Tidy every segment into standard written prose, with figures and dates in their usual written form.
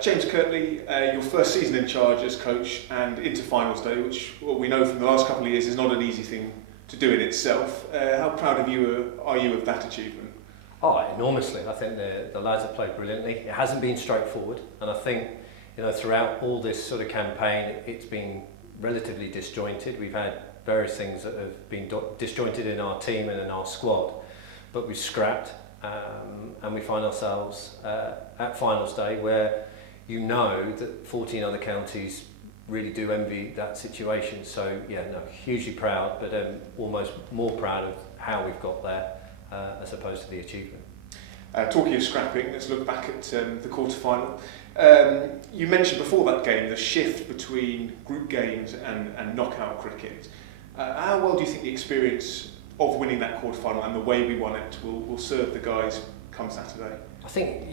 James Kirtley, your first season in charge as coach and into finals day, which we know from the last couple of years is not an easy thing to do in itself. How proud are you of that achievement? Oh, enormously. I think the lads have played brilliantly. It hasn't been straightforward, and I think throughout all this sort of campaign, it's been relatively disjointed. We've had various things that have been disjointed in our team and in our squad, but we've scrapped, and we find ourselves at finals day where that 14 other counties really do envy that situation. So hugely proud, but almost more proud of how we've got there as opposed to the achievement. Talking of scrapping, let's look back at the quarter-final. You mentioned before that game the shift between group games and knockout cricket. How well do you think the experience of winning that quarter-final and the way we won it will serve the guys come Saturday? I think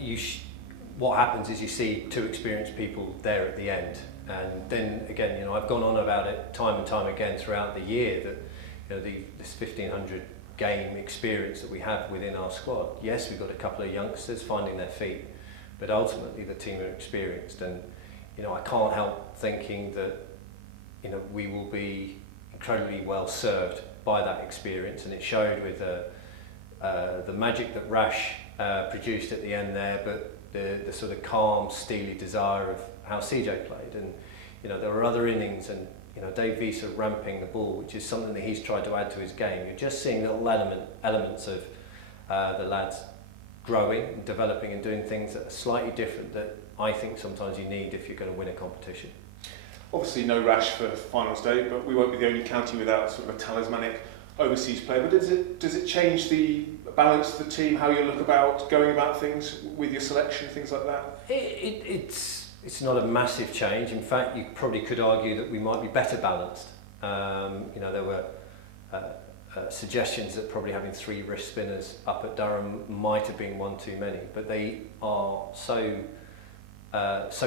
what happens is you see two experienced people there at the end, and then again, I've gone on about it time and time again throughout the year that this 1500 game experience that we have within our squad. Yes, we've got a couple of youngsters finding their feet, but ultimately the team are experienced, and I can't help thinking that we will be incredibly well served by that experience, and it showed with the magic that Rash produced at the end there, but the sort of calm, steely desire of how CJ played, and there were other innings, and Dave Visa ramping the ball, which is something that he's tried to add to his game. You're just seeing little elements of the lads growing and developing and doing things that are slightly different that I think sometimes you need if you're going to win a competition. Obviously no Rash for finals day, but we won't be the only county without sort of a talismanic overseas player. But does it change the balance of the team, how you look about going about things with your selection, things like that? It's not a massive change. In fact, you probably could argue that we might be better balanced. There were suggestions that probably having 3 wrist spinners up at Durham might have been one too many, but they are so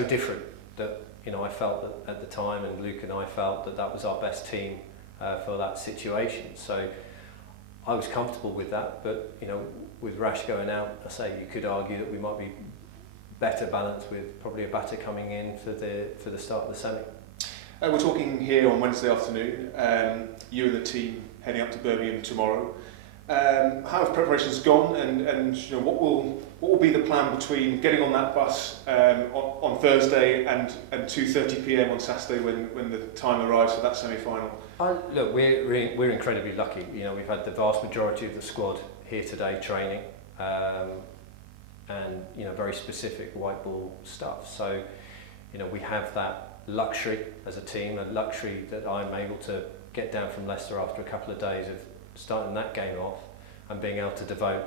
different that I felt that at the time, and Luke and I felt that was our best team for that situation. So I was comfortable with that, but with Rash going out, I say you could argue that we might be better balanced with probably a batter coming in for the start of the semi. We're talking here on Wednesday afternoon. You and the team heading up to Birmingham tomorrow. How have preparations gone, and what will be the plan between getting on that bus on Thursday and 2:30 p.m. on Saturday when the time arrives for that semi-final? Look, we're incredibly lucky. We've had the vast majority of the squad here today training, and very specific white ball stuff. So we have that luxury as a team, a luxury that I'm able to get down from Leicester after a couple of days of starting that game off and being able to devote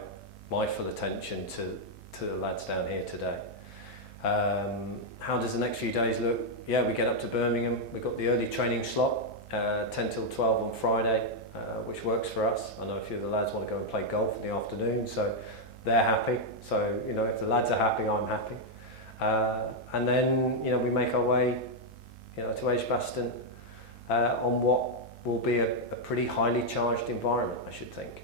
my full attention to the lads down here today. How does the next few days look? Yeah, we get up to Birmingham. We've got the early training slot, 10 till 12 on Friday, which works for us. I know a few of the lads want to go and play golf in the afternoon, so they're happy. So if the lads are happy, I'm happy. And then we make our way to Edgbaston on what will be a pretty highly charged environment, I should think.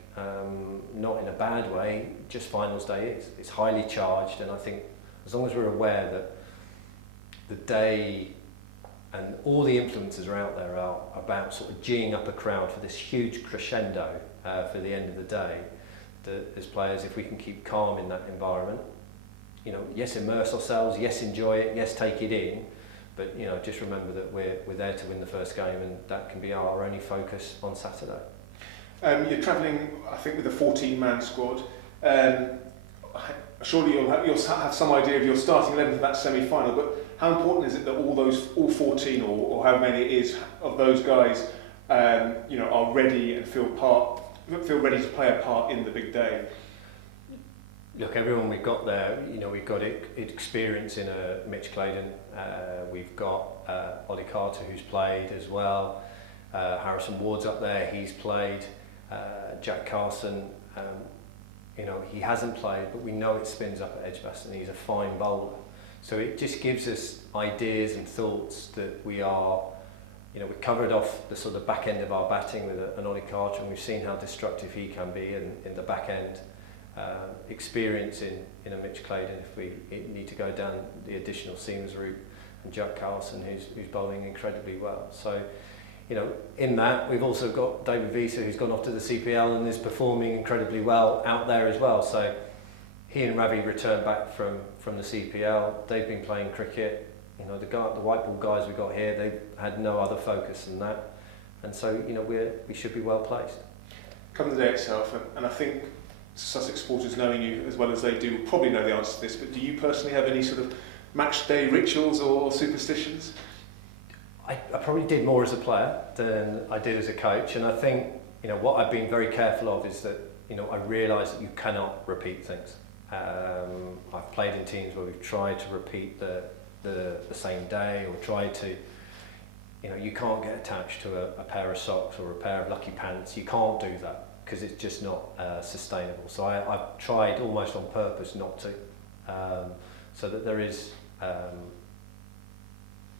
Not in a bad way, just finals day is. It's highly charged, and I think as long as we're aware that the day and all the influences are out there are about sort of geeing up a crowd for this huge crescendo for the end of the day, that as players, if we can keep calm in that environment, yes, immerse ourselves, yes, enjoy it, yes, take it in, but just remember that we're there to win the first game, and that can be our only focus on Saturday. You're travelling, I think, with a 14-man squad. Surely you'll have some idea of your starting 11 for that semi-final, but how important is it that all 14 or how many it is of those guys are ready and feel ready to play a part in the big day? Look, everyone we've got there, we've got experience in Mitch Claydon, we've got Ollie Carter, who's played as well, Harrison Ward's up there, he's played, Jack Carson, he hasn't played, but we know it spins up at Edgbaston. He's a fine bowler, so it just gives us ideas and thoughts that we are, we covered off the sort of back end of our batting with an Ollie Carter, and we've seen how destructive he can be in the back end. experience in a Mitch Claydon if we need to go down the additional seams route, and Jack Carlson who's bowling incredibly well. So, you know, in that we've also got David Visa who's gone off to the CPL and is performing incredibly well out there as well. So he and Ravi returned back from the CPL. They've been playing cricket. You know, the white ball guys we got here, they've had no other focus than that, and so, you know, we should be well placed. Come the day itself, and I think Sussex supporters, knowing you as well as they do, probably know the answer to this, but do you personally have any sort of match day rituals or superstitions? I probably did more as a player than I did as a coach, and I think, you know, what I've been very careful of is that, you know, I realise that you cannot repeat things. I've played in teams where we've tried to repeat the same day, or tried to, you know, you can't get attached to a pair of socks or a pair of lucky pants. You can't do that because it's just not sustainable. So I've tried almost on purpose not to, so that there is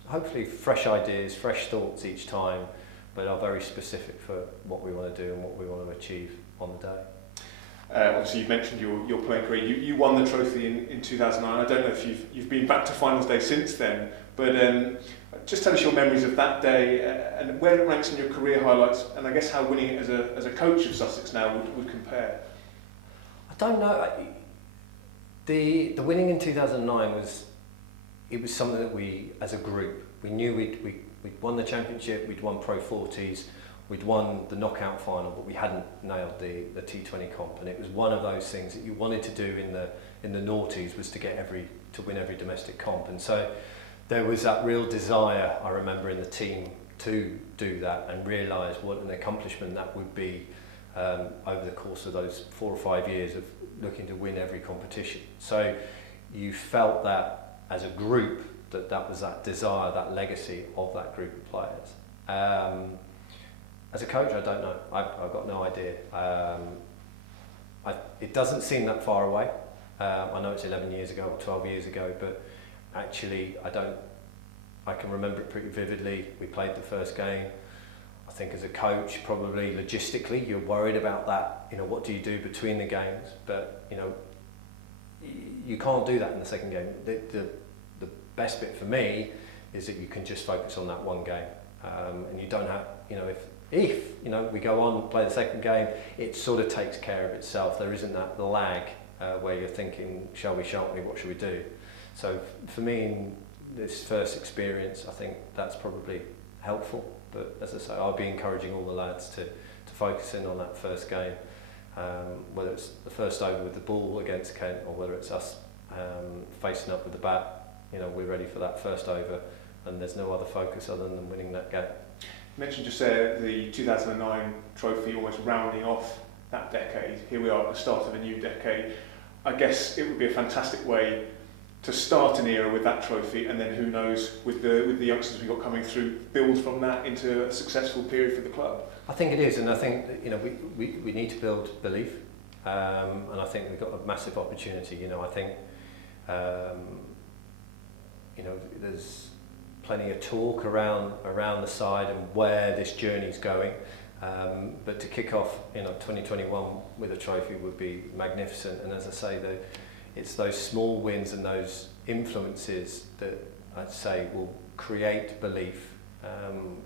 hopefully fresh ideas, fresh thoughts each time, but are very specific for what we want to do and what we want to achieve on the day. Obviously, you've mentioned your playing career. You won the trophy in 2009. I don't know if you've been back to finals day since then, but just tell us your memories of that day and where it ranks in your career highlights, and I guess how winning it as a coach of Sussex now would compare. I don't know. The winning in 2009 was something that we, as a group, we knew we'd won the championship, we'd won Pro 40s. We'd won the knockout final, but we hadn't nailed the T20 comp, and it was one of those things that you wanted to do in the noughties, was to win every domestic comp, and so there was that real desire, I remember, in the team to do that and realise what an accomplishment that would be over the course of those 4 or 5 years of looking to win every competition. So you felt that as a group that was that desire, that legacy of that group of players. As a coach, I don't know. I've got no idea. It doesn't seem that far away. I know it's 11 years ago or 12 years ago, but actually I can remember it pretty vividly. We played the first game. I think as a coach, probably logistically, you're worried about that. You know, what do you do between the games? But, you know, you can't do that in the second game. The best bit for me is that you can just focus on that one game. And you don't have, you know, if you know, we go on, play the second game, it sort of takes care of itself. There isn't that lag where you're thinking, shall we, shan't we, what should we do? So for me, in this first experience, I think that's probably helpful. But as I say, I'll be encouraging all the lads to focus in on that first game, whether it's the first over with the ball against Kent, or whether it's us facing up with the bat. You know, we're ready for that first over, and there's no other focus other than winning that game. You mentioned just there the 2009 trophy almost rounding off that decade. Here we are at the start of a new decade. I guess it would be a fantastic way to start an era with that trophy, and then who knows, with the youngsters we've got coming through, build from that into a successful period for the club. I think it is, and I think that, you know, we need to build belief, and I think we've got a massive opportunity. You know, I think you know, there's plenty of talk around the side and where this journey's going, but to kick off, you know, 2021 with a trophy would be magnificent. And as I say, it's those small wins and those influences that I'd say will create belief.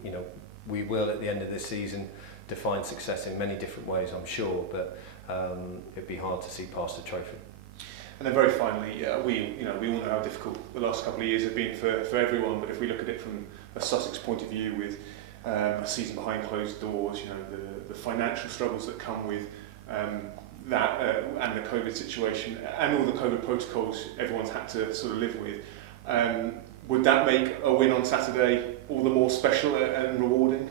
You know, we will at the end of this season define success in many different ways, I'm sure, but it'd be hard to see past a trophy. And then very finally, we all know how difficult the last couple of years have been for everyone, but if we look at it from a Sussex point of view, with a season behind closed doors, you know, the financial struggles that come with that and the COVID situation and all the COVID protocols everyone's had to sort of live with, would that make a win on Saturday all the more special and rewarding?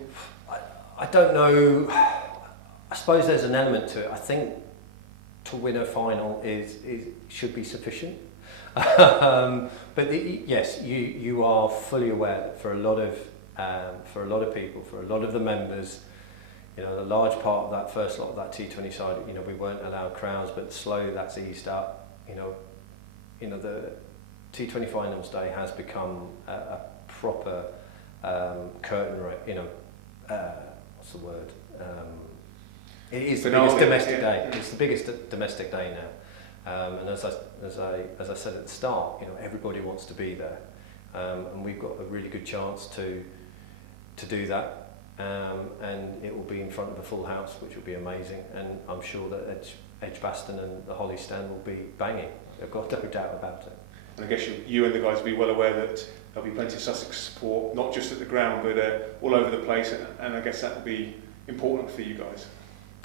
I don't know. I suppose there's an element to it. I think to win a final should be sufficient. But yes, you are fully aware that for a lot of people, for a lot of the members, you know, a large part of that first lot of that T20 side, you know, we weren't allowed crowds, but slowly that's eased up. You know, the T20 finals day has become a proper curtain, you know, what's the word? It is the finale, biggest domestic yeah. day. It's the biggest domestic day now, and as I said at the start, you know, everybody wants to be there, and we've got a really good chance to do that, and it will be in front of a full house, which will be amazing, and I'm sure that Edgbaston and the Holly stand will be banging. I've got no doubt about it. And I guess you and the guys will be well aware that there'll be plenty of Sussex support, not just at the ground, but all over the place, and I guess that will be important for you guys.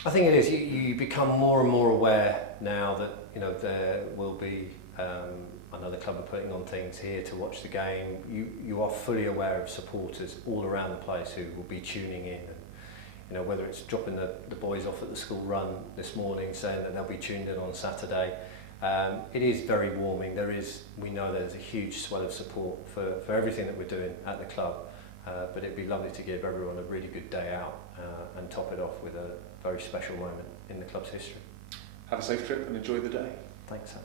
I think it is. You become more and more aware now that, you know, there will be, I know the club are putting on things here to watch the game. You are fully aware of supporters all around the place who will be tuning in. And, you know, whether it's dropping the boys off at the school run this morning saying that they'll be tuned in on Saturday. It is very warming. We know there's a huge swell of support for everything that we're doing at the club, but it'd be lovely to give everyone a really good day out and top it off with a very special moment in the club's history. Have a safe trip and enjoy the day. Thanks, Sam.